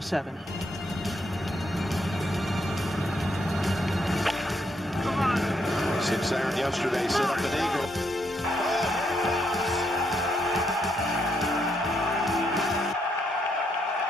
207. Since Aaron yesterday set up an eagle.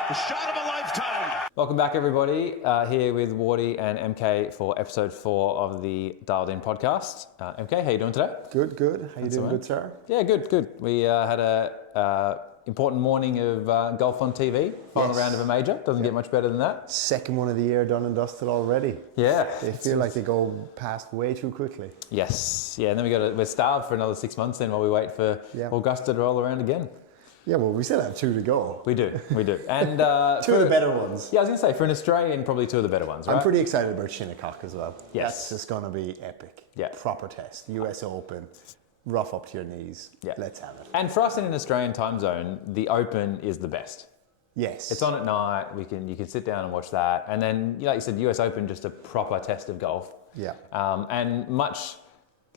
The shot of a lifetime. Welcome back, everybody. Here with Wardy and MK for episode 4 of the Dialed In podcast. MK, how you doing today? Good. How you doing, good sir? Yeah, good. We had a important morning of golf on TV. Final round of a major. Doesn't get much better than that. Second one of the year done and dusted already. Yeah. They feel like they go past way too quickly. Yes. Yeah, and then we're starved for another 6 months then while we wait for Augusta to roll around again. Yeah, well, we still have 2 to go. We do. And 2 of the better ones. Yeah, I was going to say, for an Australian, probably 2 of the better ones, right? I'm pretty excited about Shinnecock as well. Yes. That's just going to be epic. Yeah. Proper test. US Open. Rough up to your knees. Yeah. Let's have it. And for us in an Australian time zone, the Open is the best. Yes. It's on at night. You can sit down and watch that. And then, like you said, US Open, just a proper test of golf. Yeah. And much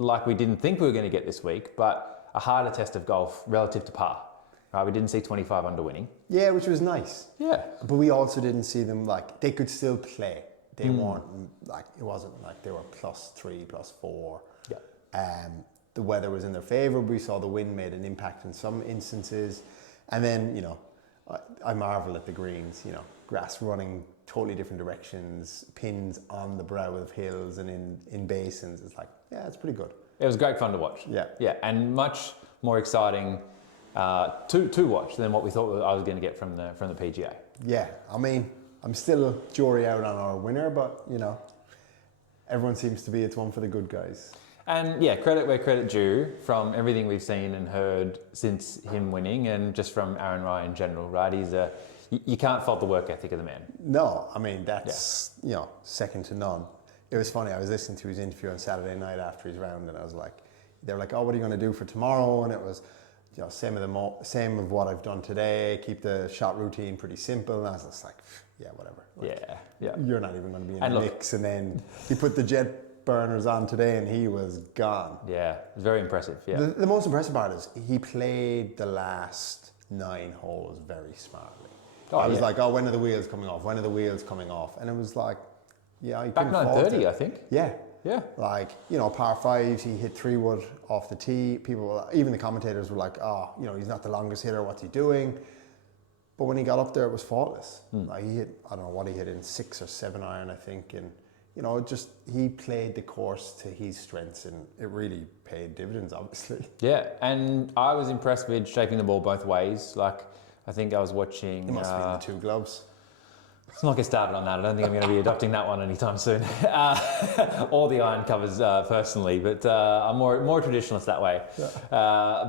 like we didn't think we were going to get this week, but a harder test of golf relative to par. Right, we didn't see 25 under winning. Yeah, which was nice. Yeah. But we also didn't see them, like, they could still play. They weren't, like, it wasn't like they were +3, +4. Yeah. The weather was in their favour. We saw the wind made an impact in some instances. And then, you know, I marvel at the greens, you know, grass running totally different directions, pins on the brow of hills and in basins. It's like, yeah, it's pretty good. It was great fun to watch. Yeah. Yeah, and much more exciting to watch than what we thought I was going to get from the PGA. Yeah, I mean, I'm still jury out on our winner, but, you know, everyone seems to be it's one for the good guys. And yeah, credit where credit due from everything we've seen and heard since him winning and just from Aaron Rai in general, right? You can't fault the work ethic of the man. No, I mean, that's, you know, second to none. It was funny, I was listening to his interview on Saturday night after his round and I was like, they were like, oh, what are you going to do for tomorrow? And it was, you know, same of what I've done today, keep the shot routine pretty simple. And I was just like, yeah, whatever. Like, yeah. You're not even going to be in the mix. And then he put the jet burners on today and he was gone. Yeah, very impressive. Yeah. The most impressive part is he played the last 9 holes very smartly. I was like, oh, when are the wheels coming off? When are the wheels coming off? And it was like, yeah, he back 9:30, I think. Yeah. Yeah. Like, you know, par 5s, he hit 3-wood off the tee. People, even the commentators were like, oh, you know, he's not the longest hitter, what's he doing? But when he got up there, it was faultless. Like he hit, I don't know what he hit in 6 or 7 iron, I think. And, you know, he played the course to his strengths and it really paid dividends, obviously. Yeah, and I was impressed with shaping the ball both ways. Like, I think I was watching... It must have been the 2 gloves. Let's not get started on that. I don't think I'm going to be adopting that one anytime soon. Or the iron covers personally, but I'm more traditionalist that way. Yeah.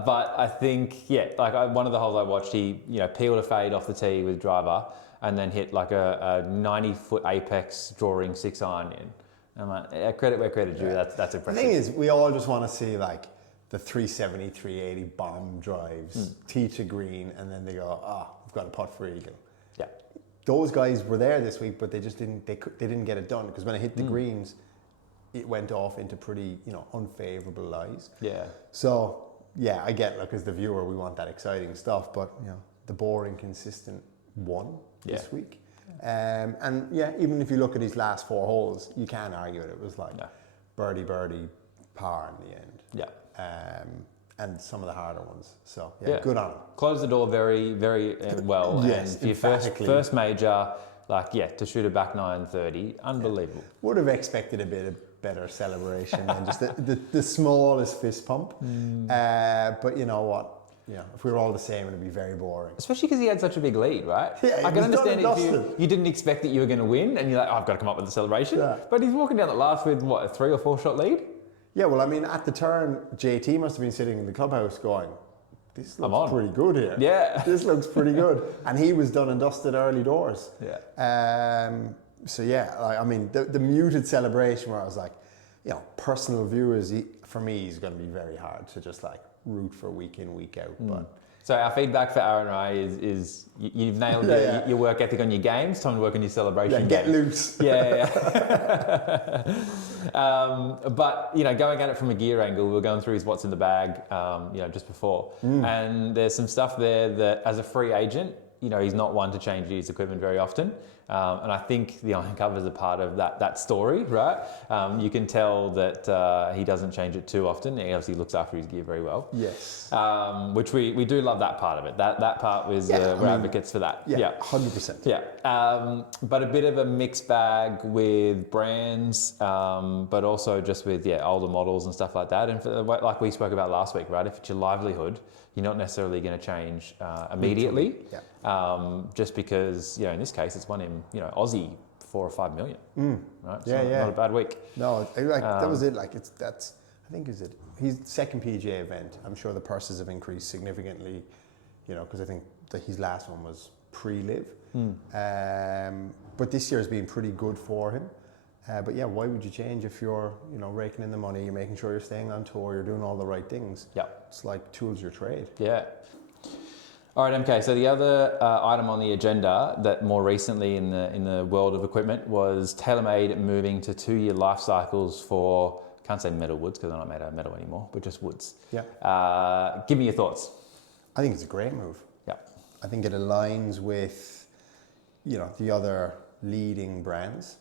But I think, one of the holes I watched, he peeled a fade off the tee with driver and then hit like a 90-foot apex drawing 6 iron in. And I'm like, credit where credit due. That's impressive. The thing is, we all just want to see like the 370, 380 bomb drives, tee to green, and then they go, we've got a putt for eagle. Yeah. Those guys were there this week, but they just didn't get it done because when I hit the greens, it went off into pretty, unfavorable lies. Yeah. So, yeah, I get, as the viewer, we want that exciting stuff, but, the boring, consistent won this week. And even if you look at his last 4 holes, you can't argue it. It was like birdie, par in the end. Yeah. And some of the harder ones. So, good on him. Closed the door very, very well. Yes, and for your first major, to shoot a back 930, unbelievable. Yeah. Would have expected a bit of better celebration than just the smallest fist pump. But you know what? If we were all the same, it'd be very boring. Especially because he had such a big lead, right? Yeah, I can understand if you didn't expect that you were going to win and you're like, I've got to come up with a celebration. Yeah. But he's walking down the last with, a 3 or 4 shot lead? Yeah, well, I mean, at the turn, JT must have been sitting in the clubhouse going, this looks pretty good here. Yeah. This looks pretty good. And he was done and dusted early doors. Yeah. The muted celebration where I was like, personal viewers, for me, is going to be very hard to just root for week in, week out. But so our feedback for Aaron Rai is you've nailed your work ethic on your games. Time to work on your celebration. Get loose. Yeah. But going at it from a gear angle, we were going through his what's in the bag, just before, and there's some stuff there that, as a free agent, he's not one to change his equipment very often. And I think the iron covers are part of that story, right? You can tell that he doesn't change it too often. He obviously looks after his gear very well. Yes. Which we do love that part of it. That part was, we're advocates for that. Yeah, 100%. Yeah. But a bit of a mixed bag with brands, but also just with, older models and stuff like that. And like we spoke about last week, right? If it's your livelihood, you're not necessarily going to change immediately. Yeah. Just because, in this case, it's won him, Aussie 4 or 5 million. Right? Yeah, It's not a bad week. No, that was it. Like I think is it. His second PGA event. I'm sure the purses have increased significantly, because I think that his last one was pre-live. But this year has been pretty good for him. But yeah, why would you change if you're, raking in the money, you're making sure you're staying on tour, you're doing all the right things. Yeah. It's like tools your trade. Yeah. All right, MK. So the other item on the agenda that more recently in the world of equipment was Taylormade moving to 2-year life cycles for, can't say metal woods because they're not made out of metal anymore, but just woods. Yeah. Give me your thoughts. I think it's a great move. Yeah. I think it aligns with, the other leading brands.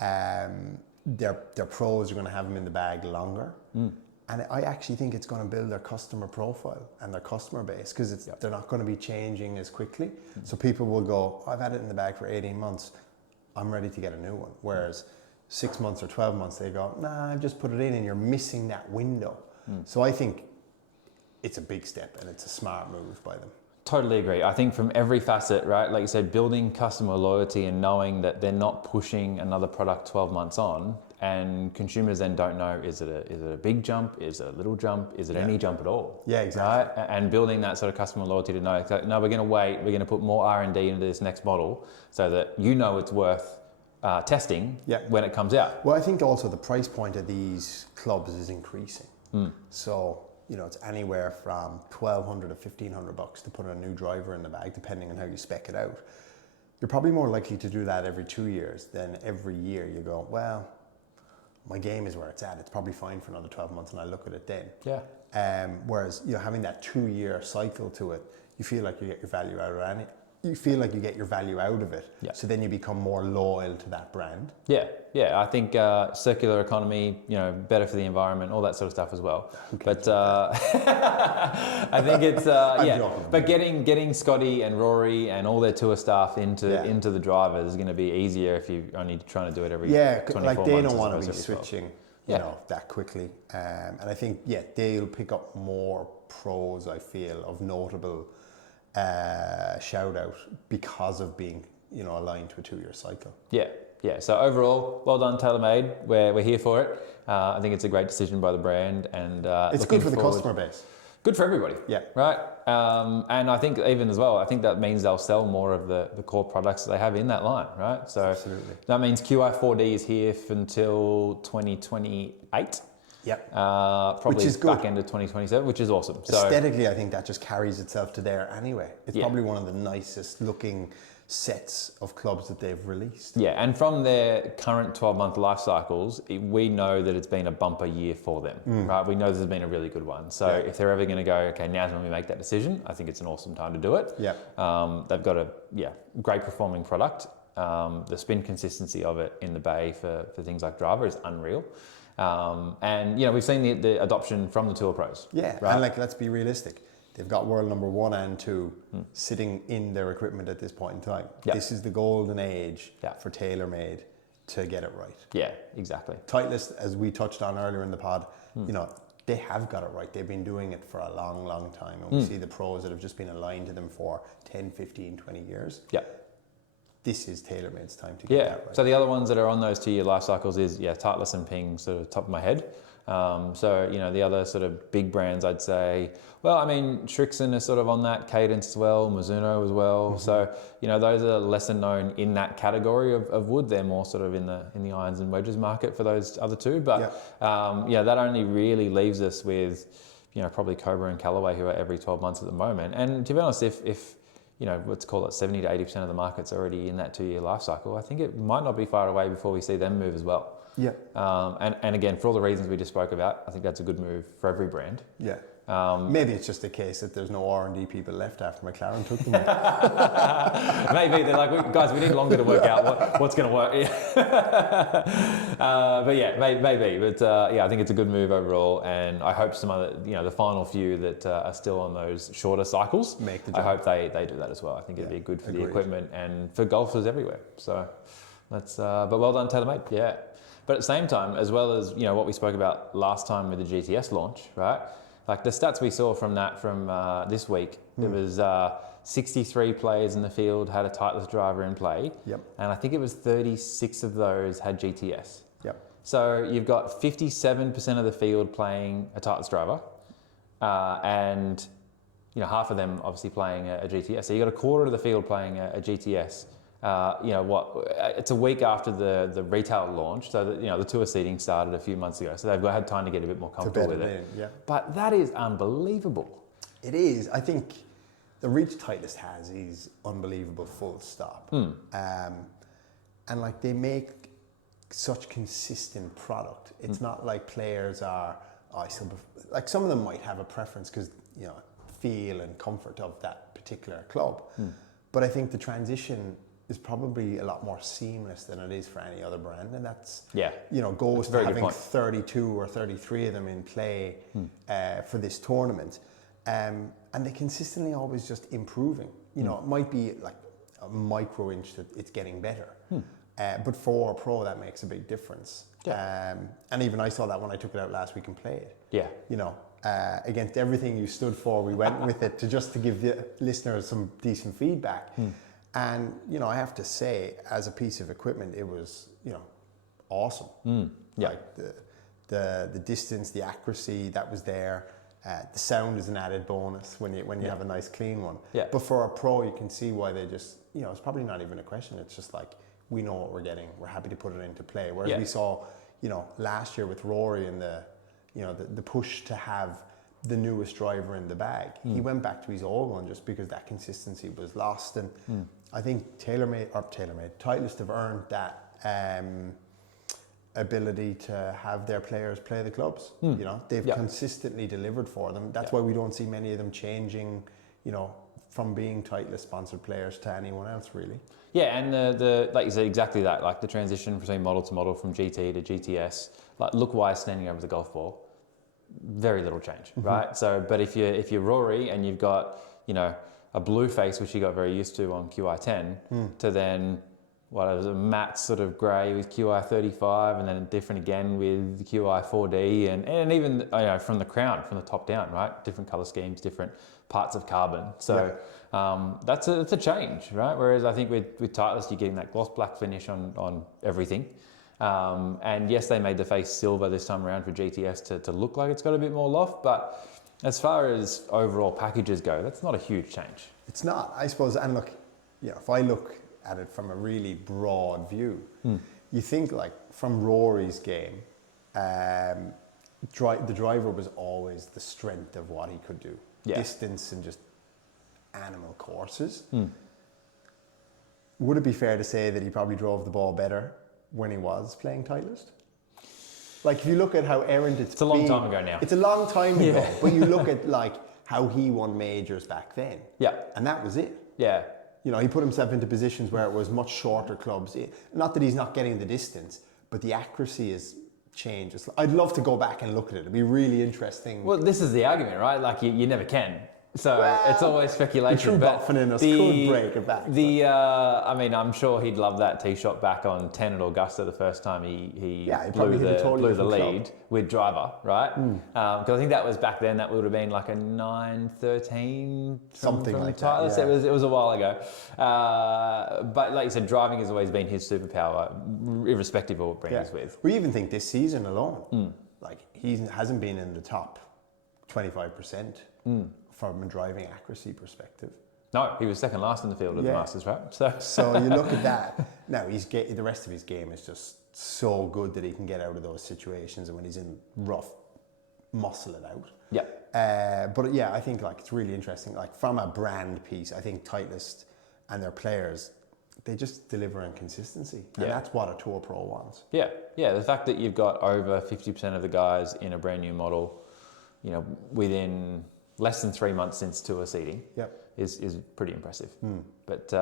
Their pros are going to have them in the bag longer. And I actually think it's going to build their customer profile and their customer base because they're not going to be changing as quickly. So people will go, I've had it in the bag for 18 months. I'm ready to get a new one. Whereas 6 months or 12 months, they go, nah, I've just put it in, and you're missing that window. So I think it's a big step and it's a smart move by them. Totally agree. I think from every facet, right? Like you said, building customer loyalty and knowing that they're not pushing another product 12 months on, and consumers then don't know, is it a big jump? Is it a little jump? Is it any jump at all? Yeah, exactly. Right? And building that sort of customer loyalty to know, no, we're going to wait. We're going to put more R&D into this next model so that it's worth testing when it comes out. Well, I think also the price point of these clubs is increasing. So, it's anywhere from $1,200 to $1,500 to put a new driver in the bag, depending on how you spec it out. You're probably more likely to do that every 2 years than every year. You go, well, my game is where it's at. It's probably fine for another 12 months and I'll look at it then. Yeah. Whereas, having that 2-year cycle to it, you feel like you get your value out of it. You feel like you get your value out of it. Yeah. So then you become more loyal to that brand. Yeah. I think circular economy, better for the environment, all that sort of stuff as well. But I think it's But getting Scotty and Rory and all their tour staff into the drivers is going to be easier if you're only trying to do it every 24 months. They don't want to be switching, that quickly. And I think they'll pick up more pros. I feel of notable shout out because of being aligned to a 2-year cycle. Yeah. So overall, well done, Taylormade. We're here for it. I think it's a great decision by the brand, and it's good for the customer base. Good for everybody. Yeah. Right. And I think even as well, I think that means they'll sell more of the core products that they have in that line, right? So absolutely. That means QI4D is here until 2028. Yep. Probably which is good. Back end of 2027, which is awesome. So, aesthetically, I think that just carries itself to there anyway. It's probably one of the nicest looking sets of clubs that they've released. Yeah, and from their current 12-month life cycles, we know that it's been a bumper year for them, right? We know this has been a really good one. So if they're ever going to go, okay, now's when we make that decision, I think it's an awesome time to do it. Yeah. They've got a great performing product. The spin consistency of it in the bay for things like driver is unreal. And we've seen the adoption from the tour pros. Yeah, right? And let's be realistic. They've got world number 1 and 2 sitting in their equipment at this point in time. Yep. This is the golden age for Taylormade to get it right. Yeah, exactly. Titleist, as we touched on earlier in the pod, they have got it right. They've been doing it for a long, long time. And we see the pros that have just been aligned to them for 10, 15, 20 years. Yeah. This is Taylormade's time to get that right. So the other ones that are on those 2-year life cycles is Titleist and Ping, sort of top of my head. So the other sort of big brands, I'd say, Shrixon is sort of on that, Cadence as well, Mizuno as well. Mm-hmm. So those are lesser known in that category of wood. They're more sort of in the irons and wedges market for those other two. But that only really leaves us with probably Cobra and Callaway, who are every 12 months at the moment. And to be honest, if let's call it 70 to 80% of the market's already in that 2-year life cycle, I think it might not be far away before we see them move as well. Yeah. And again, for all the reasons we just spoke about, I think that's a good move for every brand. Yeah. Maybe it's just a case that there's no R&D people left after McLaren took them. Maybe they're like, guys, we need longer to work out what's going to work. But yeah, maybe. But yeah, I think it's a good move overall, and I hope some other, the final few that are still on those shorter cycles, make the I jump. hope they do that as well. I think it'd be good for the equipment and for golfers everywhere. So that's, but well done, Taylormade. Yeah. But at the same time, as well as what we spoke about last time with the GTS launch, right? Like the stats we saw from this week, it was 63 players in the field had a Titleist driver in play. Yep. And I think it was 36 of those had GTS. Yep. So you've got 57% of the field playing a Titleist driver, and half of them obviously playing a GTS. So you've got a quarter of the field playing a GTS. It's a week after the retail launch, so that the tour seating started a few months ago, so they've had time to get a bit more comfortable with it. Yeah. But that is unbelievable. It is. I think the reach Titleist has is unbelievable, full stop. And like they make such consistent product. It's not like players are, like some of them might have a preference because feel and comfort of that particular club. But I think the transition is probably a lot more seamless than it is for any other brand, and that's goes to having 32 or 33 of them in play for this tournament, and they consistently always just improving. It might be like a micro inch that it's getting better, but for a pro that makes a big difference. And even I saw that when I took it out last week and played. Against everything you stood for, we went with it to give the listeners some decent feedback. And, I have to say, as a piece of equipment, it was, awesome. Like the distance, the accuracy that was there. The sound is an added bonus when you have a nice clean one. But for a pro, you can see why they just, it's probably not even a question. It's just like, we know what we're getting. We're happy to put it into play. Whereas we saw, last year with Rory and the push to have the newest driver in the bag. He went back to his old one just because that consistency was lost. And I think Taylormade, Titleist have earned that ability to have their players play the clubs. They've consistently delivered for them. That's why we don't see many of them changing, from being Titleist sponsored players to anyone else really. Yeah, and the like you said, exactly that, like the transition between model to model, from GT to GTS, like look-wise standing over the golf ball, very little change, right? So, but if you're Rory and you've got, a blue face, which you got very used to on QI10, to then, a matte sort of grey with QI35, and then different again with QI4D, and even, from the crown, from the top down, right? Different colour schemes, different parts of carbon. So that's a change, right? Whereas I think with Titleist, you're getting that gloss black finish on everything. And yes, they made the face silver this time around for GTS to look like it's got a bit more loft, but as far as overall packages go, that's not a huge change. It's not, I suppose. And look, if I look at it from a really broad view, you think like from Rory's game, the driver was always the strength of what he could do. Distance and just animal courses. Would it be fair to say that he probably drove the ball better when he was playing Titleist? Like if you look at how errant it's a long time ago now. It's a long time ago, but you look at like how he won majors back then. And that was it. He put himself into positions where it was much shorter clubs. Not that he's not getting the distance, but the accuracy is changed. I'd love to go back and look at it. It'd be really interesting. Well, this is the argument, right? Like you never can. So it's always speculation. But could break it back. I'm sure he'd love that tee shot back on 10 at Augusta the first time he blew the lead with driver, right? Because I think that was back then. That would have been like a 9-13 something like Titleist. that. It was a while ago. But like you said, driving has always been his superpower, irrespective of what brand he's with. We even think this season alone, like he hasn't been in the top 25%. From a driving accuracy perspective. No, he was second last in the field at the Masters, right? So you look at that. Now the rest of his game is just so good that he can get out of those situations, and when he's in rough, muscle it out. But I think like it's really interesting. Like from a brand piece, I think Titleist and their players, they just deliver on consistency, and that's what a Tour Pro wants. The fact that you've got over 50% of the guys in a brand new model within less than 3 months since tour seeding is pretty impressive. But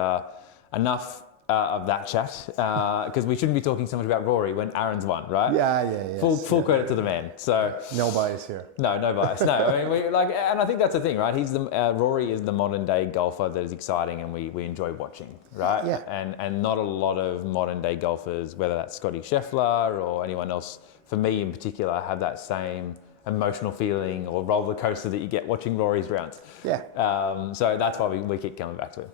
enough of that chat, because we shouldn't be talking so much about Rory when Aaron's won, right? Yeah. Full credit to the man. So no bias here. No bias. No, I mean, and I think that's the thing, right? Rory is the modern day golfer that is exciting and we enjoy watching, right? Yeah. And not a lot of modern day golfers, whether that's Scotty Scheffler or anyone else, for me in particular, have that same emotional feeling or roller coaster that you get watching Rory's rounds. Yeah. So that's why we keep coming back to it.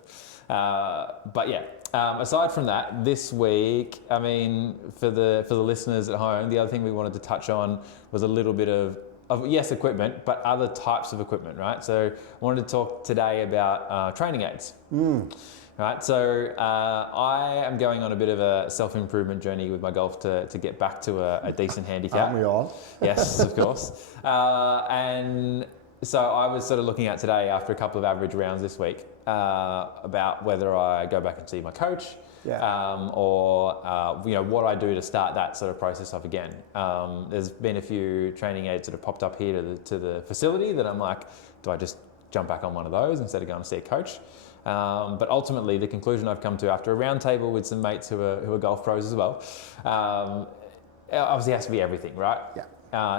But yeah, aside from that, this week, I mean, for the listeners at home, the other thing we wanted to touch on was a little bit of yes, equipment, but other types of equipment, right? So I wanted to talk today about training aids. Right, so I am going on a bit of a self-improvement journey with my golf to get back to a decent handicap. Aren't we all? Yes, of course. And so I was sort of looking at today, after a couple of average rounds this week, about whether I go back and see my coach, or what I do to start that sort of process off again. There's been a few training aids that have popped up here to the facility that I'm like, do I just jump back on one of those instead of going to see a coach? But ultimately, the conclusion I've come to after a round table with some mates who are golf pros as well, obviously has to be everything, right? Yeah.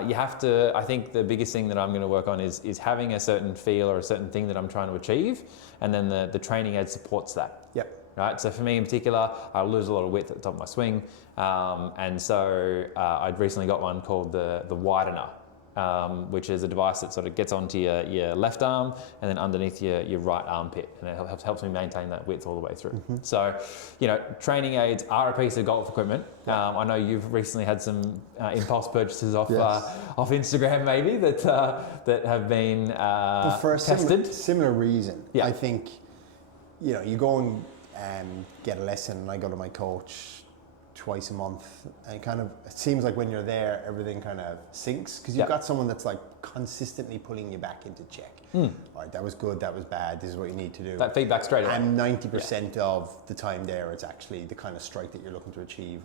You have to. I think the biggest thing that I'm going to work on is having a certain feel or a certain thing that I'm trying to achieve, and then the training aid supports that. Yeah. Right. So for me in particular, I lose a lot of width at the top of my swing, and so I'd recently got one called the widener. Which is a device that sort of gets onto your left arm and then underneath your right armpit, and it helps me maintain that width all the way through. So, training aids are a piece of golf equipment. I know you've recently had some impulse purchases off Instagram, maybe that have been but for a tested. similar reason. Yeah. I think, you go and get a lesson, and I go to my coach twice a month, and it seems like when you're there, everything kind of sinks, because you've got someone that's like consistently pulling you back into check. All right, that was good, that was bad, this is what you need to do. That feedback straight away. And 90% of the time there, it's actually the kind of strike that you're looking to achieve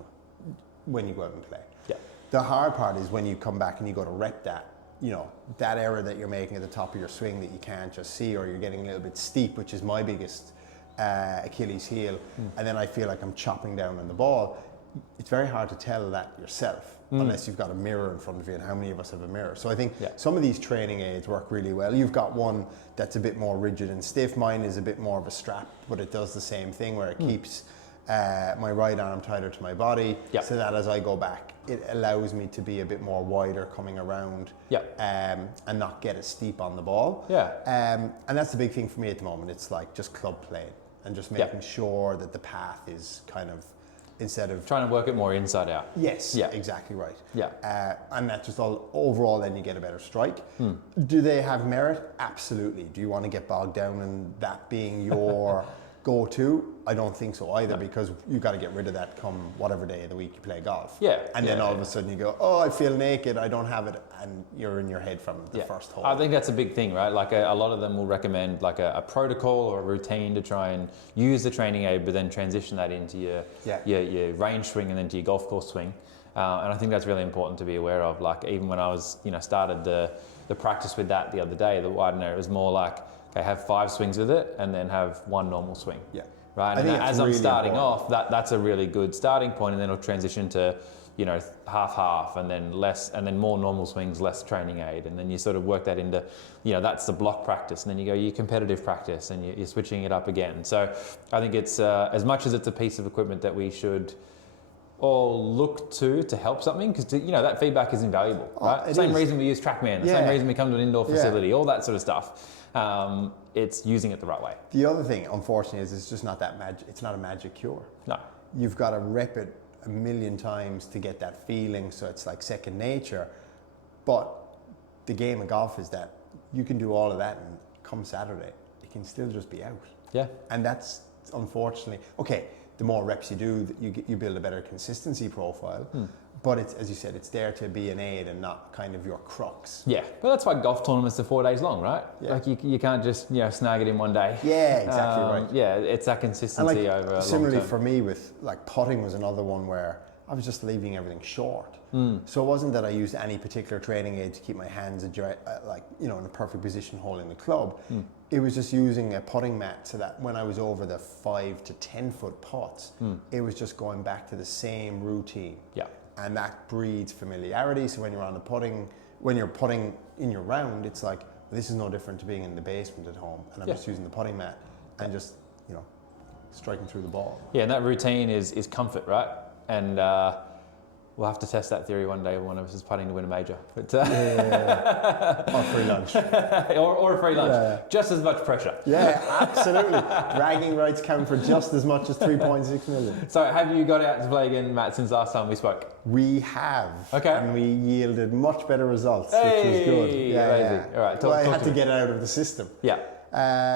when you go out and play. Yeah. The hard part is when you come back and you go to rep that, that error that you're making at the top of your swing that you can't just see, or you're getting a little bit steep, which is my biggest Achilles heel, and then I feel like I'm chopping down on the ball. It's very hard to tell that yourself unless you've got a mirror in front of you, and how many of us have a mirror? So I think some of these training aids work really well. You've got one that's a bit more rigid and stiff. Mine is a bit more of a strap, but it does the same thing where it keeps my right arm tighter to my body, so that as I go back, it allows me to be a bit more wider coming around, and not get as steep on the ball. And that's the big thing for me at the moment. It's like just club playing and just making sure that the path is kind of, instead of trying to work it more inside out. Yes, exactly right. And that just overall, then you get a better strike. Do they have merit? Absolutely. Do you want to get bogged down in that being your go-to? I don't think so either, because you've got to get rid of that come whatever day of the week you play golf. And then all of a sudden you go, oh, I feel naked, I don't have it, and you're in your head from the first hole. I think that's a big thing, right? Like a lot of them will recommend like a protocol or a routine to try and use the training aid, but then transition that into your range swing and then to your golf course swing. And I think that's really important to be aware of. Like even when I was, started the practice with that the other day, the widener, it was more like, okay, have 5 swings with it and then have 1 normal swing. Right. And as I'm starting off, that's a really good starting point, and then it'll transition to, half and then less, and then more normal swings, less training aid, and then you sort of work that into, that's the block practice, and then you go your competitive practice, and you're switching it up again. So I think it's as much as it's a piece of equipment that we should all look to help something, because that feedback is invaluable, right? Same reason we use TrackMan, the same reason we come to an indoor facility, all that sort of stuff. It's using it the right way. The other thing, unfortunately, is it's just not that magic. It's not a magic cure. No. You've got to rep it a million times to get that feeling, so it's like second nature. But the game of golf is that you can do all of that, and come Saturday, it can still just be out. And that's unfortunately, okay, the more reps you do, you build a better consistency profile. But it's, as you said, it's there to be an aid and not kind of your crux. But that's why golf tournaments are 4 days long, right? Like you can't just snag it in one day. Exactly right. It's that consistency over a long similarly term. for me with like putting was another one where I was just leaving everything short. So it wasn't that I used any particular training aid to keep my hands in a perfect position holding the club. It was just using a putting mat so that when I was over the 5 to 10 foot putts, it was just going back to the same routine. Yeah. And that breeds familiarity. So when you're on the putting, when you're putting in your round, it's like, this is no different to being in the basement at home. And I'm just using the putting mat and just, striking through the ball. Yeah, and that routine is comfort, right? And we'll have to test that theory one day when one of us is putting to win a major. But, Or free lunch. or a free lunch. Just as much pressure. Yeah, absolutely. Bragging rights count for just as much as 3.6 million. So have you got out to play again, Matt, since last time we spoke? We have. Okay. And we yielded much better results, which was good. Amazing. All right, I had to get it out of the system. Yeah.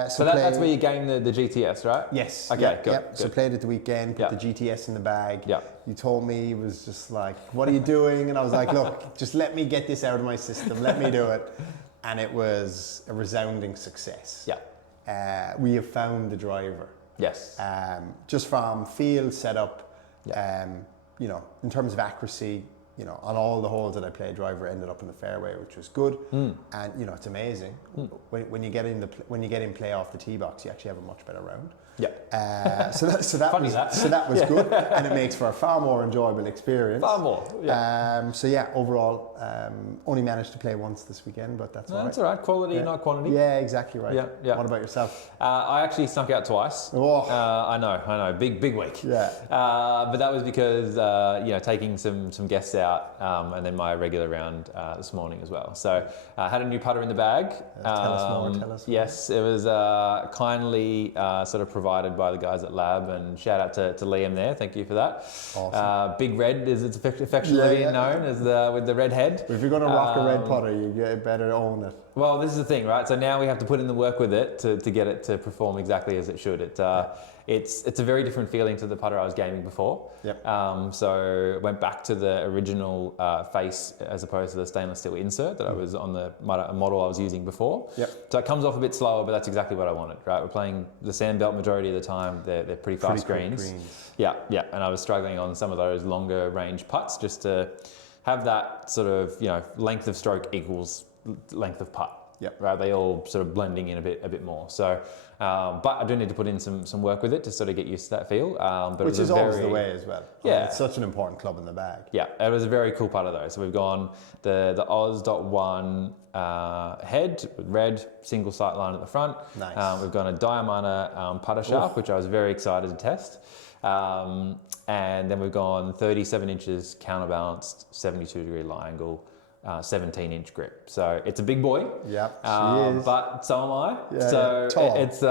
So that's where you gained the GTS, right? Yes. Okay, good. So played it the weekend, put the GTS in the bag. Yeah. You told me, it was just like, what are you doing? And I was like, look, just let me get this out of my system. Let me do it. And it was a resounding success. Yeah. We have found the driver. Yes. Just from field setup, in terms of accuracy, on all the holes that I played, driver ended up in the fairway, which was good. And it's amazing when you get in play off the tee box, you actually have a much better round. Yeah. So that was good, and it makes for a far more enjoyable experience. Far more. Yeah. Overall, only managed to play once this weekend, but that's all right. That's all right. Quality, not quantity. Yeah, exactly right. Yeah. What about yourself? I actually snuck out twice. Oh. I know. Big week. Yeah. But that was because taking some guests out, and then my regular round this morning as well. So I had a new putter in the bag. Tell us more. Yes, it was kindly sort of provided by the guys at Lab, and shout out to Liam there. Thank you for that. Awesome. Big Red, as it's affectionately known, as with the red head. If you're going to rock a red putter, you better own it. Well, this is the thing, right? So now we have to put in the work with it to get it to perform exactly as it should. It's a very different feeling to the putter I was gaming before. Yep. So went back to the original face as opposed to the stainless steel insert that I was on the model I was using before. Yep. So it comes off a bit slower, but that's exactly what I wanted, right? We're playing the sand belt majority of the time. They're pretty fast greens. Yeah. And I was struggling on some of those longer range putts just to have that sort of, length of stroke equals length of putt. Yep. Right, they all sort of blending in a bit more. So, but I do need to put in some work with it to sort of get used to that feel. But which is always the way as well. Yeah, it's such an important club in the bag. Yeah, it was a very cool putter though. So we've gone the Oz.1 head with red single sight line at the front. Nice. We've got a Diamana putter shaft, which I was very excited to test. And then we've gone 37 inches counterbalanced, 72-degree lie angle. 17-inch grip, so it's a big boy. Yeah, but so am I. Yeah, so tall. It's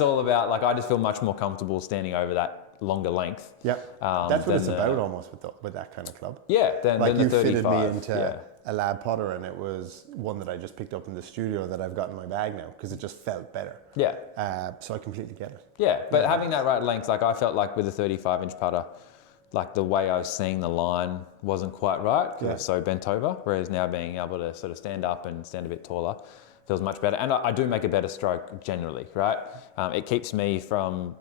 all about I just feel much more comfortable standing over that longer length. Yeah, that's what it's about almost with that kind of club. Yeah, then you the 35. fitted me into a Lab putter, and it was one that I just picked up in the studio that I've got in my bag now because it just felt better. Yeah. So I completely get it. Yeah, but having that right length, I felt like with a 35-inch putter. The way I was seeing the line wasn't quite right because it was so bent over, whereas now being able to sort of stand up and stand a bit taller feels much better. And I do make a better stroke generally, right? It keeps me from,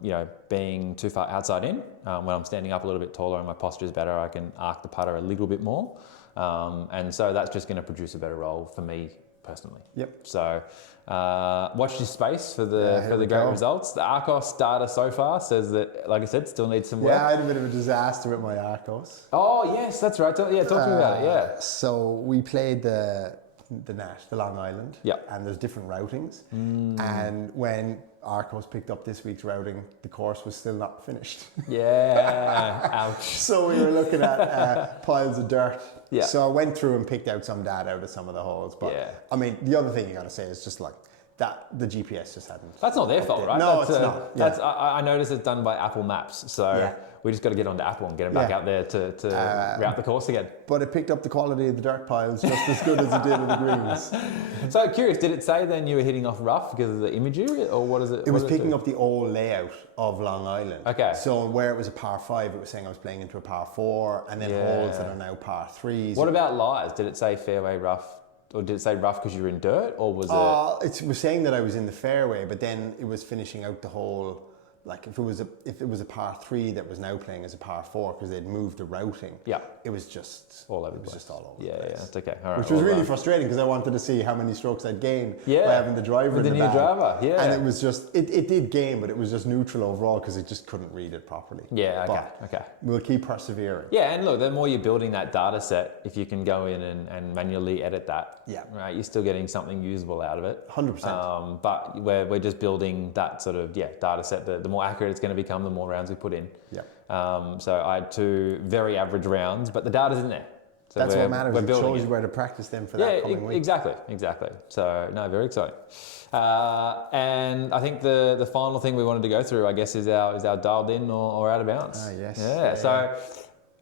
being too far outside in. When I'm standing up a little bit taller and my posture is better, I can arc the putter a little bit more. And so that's just going to produce a better roll for me personally. Yep. So watch this space for the great results. The Arcos data so far says that, like I said, still needs some work. Yeah, I had a bit of a disaster with my Arcos. Oh yes, that's right. Talk to me about it. Yeah. So we played the Long Island. Yeah. And there's different routings. And when Arcos picked up this week's routing, the course was still not finished. Yeah. Ouch. So we were looking at piles of dirt. Yeah. So I went through and picked out some data out of some of the holes. But I mean, the other thing you got to say is just that the GPS just hadn't. That's not their fault, right? No, it's not. Yeah. That's I noticed it's done by Apple Maps. So we just got to get onto Apple and get them back out there to route the course again. But it picked up the quality of the dirt piles just as good as it did of the greens. So curious, did it say then you were hitting off rough because of the imagery, or what is it? It was picking up the old layout of Long Island. Okay. So where it was a par 5, it was saying I was playing into a par 4, and then holes that are now par 3s. What about lies? Did it say fairway rough? Or did it say rough because you were in dirt, or was it was saying that I was in the fairway, but then it was finishing out the hole like if it was a par 3 that was now playing as a par 4 because they'd moved the routing. Yeah. It was just all over the place. just all over Yeah, the place. yeah, that's okay. All right, Which was really frustrating because I wanted to see how many strokes I'd gain by having the driver with in the the new bag. driver. Yeah, and it was just it did gain, but it was just neutral overall because it just couldn't read it properly. Yeah, okay, but okay. We'll keep persevering. Yeah, and look, the more you're building that data set, if you can go in and manually edit that, right, you're still getting something usable out of it. 100%. But we're just building that sort of data set. The more accurate it's going to become, the more rounds we put in. Yeah. So I had 2 very average rounds, but the data's in there. So that's what matters. It shows it. you where to practice them for that coming week. Exactly. So no, very exciting. And I think the final thing we wanted to go through, I guess, is our dialed in or out of bounds. Yes. Yeah. So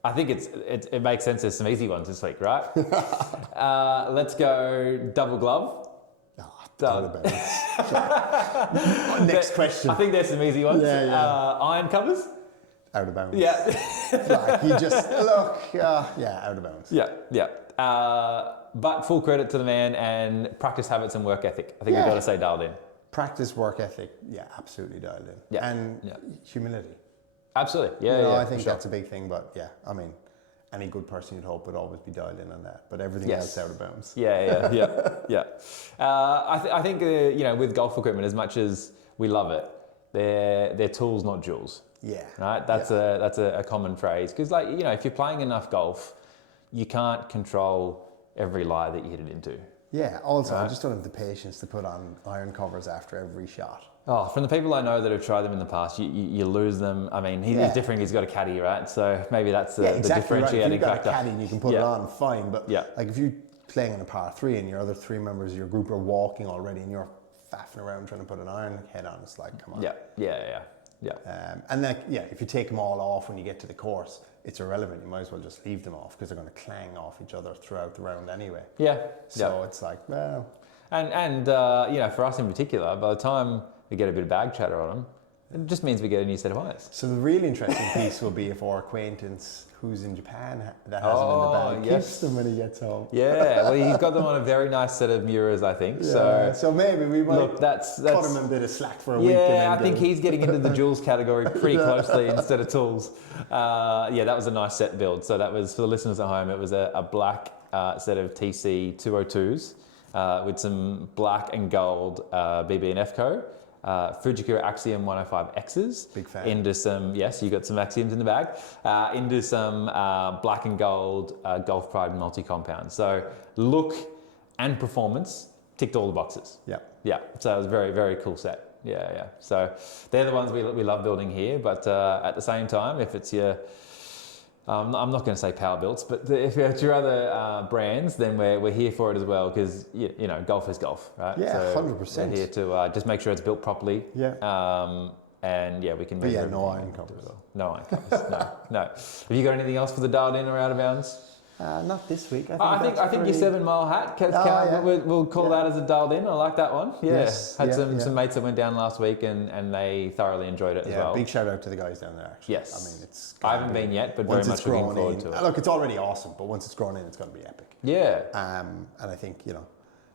I think it makes sense. There's some easy ones this week, right? Let's go double glove. Next question. I think there's some easy ones. Iron covers. Out of bounds. Yeah. Like you just look. Out of bounds. Yeah. But full credit to the man and practice habits and work ethic. I think we've got to say dialed in. Practice, work ethic. Yeah, absolutely dialed in. Yeah. And humility. Absolutely. I think that's a big thing. But I mean, any good person you'd hope would always be dialed in on that. But everything else out of bounds. Yeah. I think with golf equipment, as much as we love it, they're tools, not jewels. Yeah. Right. That's a common phrase because, if you're playing enough golf, you can't control every lie that you hit it into. Yeah. Also, I just don't have the patience to put on iron covers after every shot. Oh, from the people I know that have tried them in the past, you lose them. I mean, he's different. He's got a caddy, right? So maybe that's the differentiating factor. If you've got factor. a caddy and you can put it on, fine. But like if you're playing on a par 3 and your other 3 members of your group are walking already and you're faffing around trying to put an iron head on, it's like, come on. Yeah. And if you take them all off when you get to the course, it's irrelevant. You might as well just leave them off because they're going to clang off each other throughout the round anyway. So it's like, well. And for us in particular, by the time we get a bit of bag chatter on them, it just means we get a new set of irons. So the really interesting piece will be if our acquaintance who's in Japan that has them in the bag keeps them when he gets home. Yeah, well, he's got them on a very nice set of mirrors, I think. So maybe we might cut him a bit of slack for a week. Yeah, I think he's getting into the jewels category pretty closely instead of tools. That was a nice set build. So that was, for the listeners at home, it was a black set of TC 202s with some black and gold BB&F Co. Fujikura Axiom 105Xs. Big fan. Into some, you got some Axioms in the bag. Into some black and gold Golf Pride multi-compound. So look and performance ticked all the boxes. Yeah. So it was a very, very cool set. Yeah. So they're the ones we love building here. But at the same time, if it's your... I'm not going to say power builds, but if it's your other brands, then we're here for it as well because golf is golf, right? Yeah, so 100%. We're here to just make sure it's built properly. Yeah. And we can measure. No iron covers. No iron covers. No. Have you got anything else for the dialed in or out of bounds? Not this week. I think your 7 mile hat. We'll call that as a dialed in. I like that one. Yeah. Yes. Had some mates that went down last week and they thoroughly enjoyed it as well. Big shout out to the guys down there. Actually. Yes. I mean, I haven't been yet, but very much looking forward to it. Look, it's already awesome, but once it's grown in, it's going to be epic. Yeah. And I think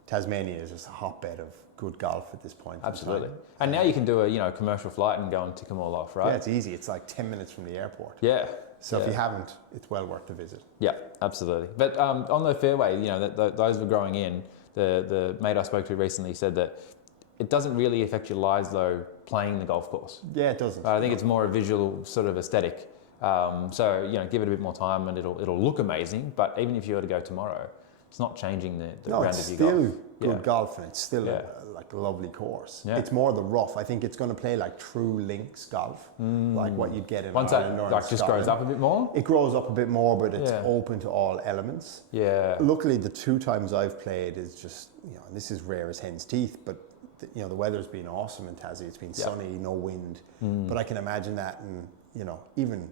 Tasmania is just a hotbed of good golf at this point. Absolutely. And now you can do a commercial flight and go and tick them all off, right? Yeah, it's easy. It's like 10 minutes from the airport. Yeah. So if you haven't, it's well worth the visit. Yeah, absolutely. But on the fairway, those were growing in. The mate I spoke to recently said that it doesn't really affect your lies though playing the golf course. Yeah, it doesn't. I think it's more a visual sort of aesthetic. So give it a bit more time and it'll look amazing. But even if you were to go tomorrow, it's not changing the round of your golf. No, it's still good golf and it's still a lovely course. Yeah. It's more the rough. I think it's going to play like true links golf, like what you'd get in Ireland or just grows up a bit more? It grows up a bit more, but it's open to all elements. Yeah. Luckily, the 2 times I've played is just, and this is rare as hen's teeth, but the weather's been awesome in Tassie. It's been sunny, no wind. But I can imagine that in, even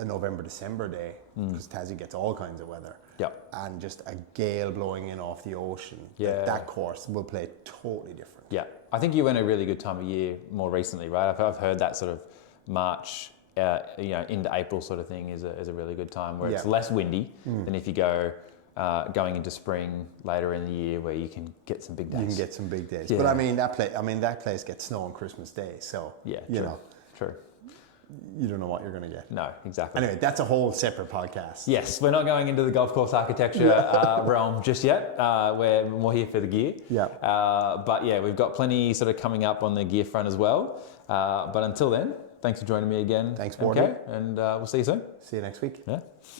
a November, December day, because Tassie gets all kinds of weather. And just a gale blowing in off the ocean. That course will play totally different. Yeah. I think you went a really good time of year more recently, right? I've heard that sort of March, into April sort of thing is a really good time where it's less windy than if you go going into spring later in the year where you can get some big days. You can get some big days. Yeah. But I mean, that place gets snow on Christmas Day. So, Yeah, you true. know, True. you don't know what you're going to get. No, exactly. Anyway, that's a whole separate podcast. Yes, we're not going into the golf course architecture realm just yet. We're more here for the gear. Yeah. But yeah, we've got plenty sort of coming up on the gear front as well. But until then, thanks for joining me again. Thanks, MK, Wardy. and we'll see you soon. See you next week. Yeah.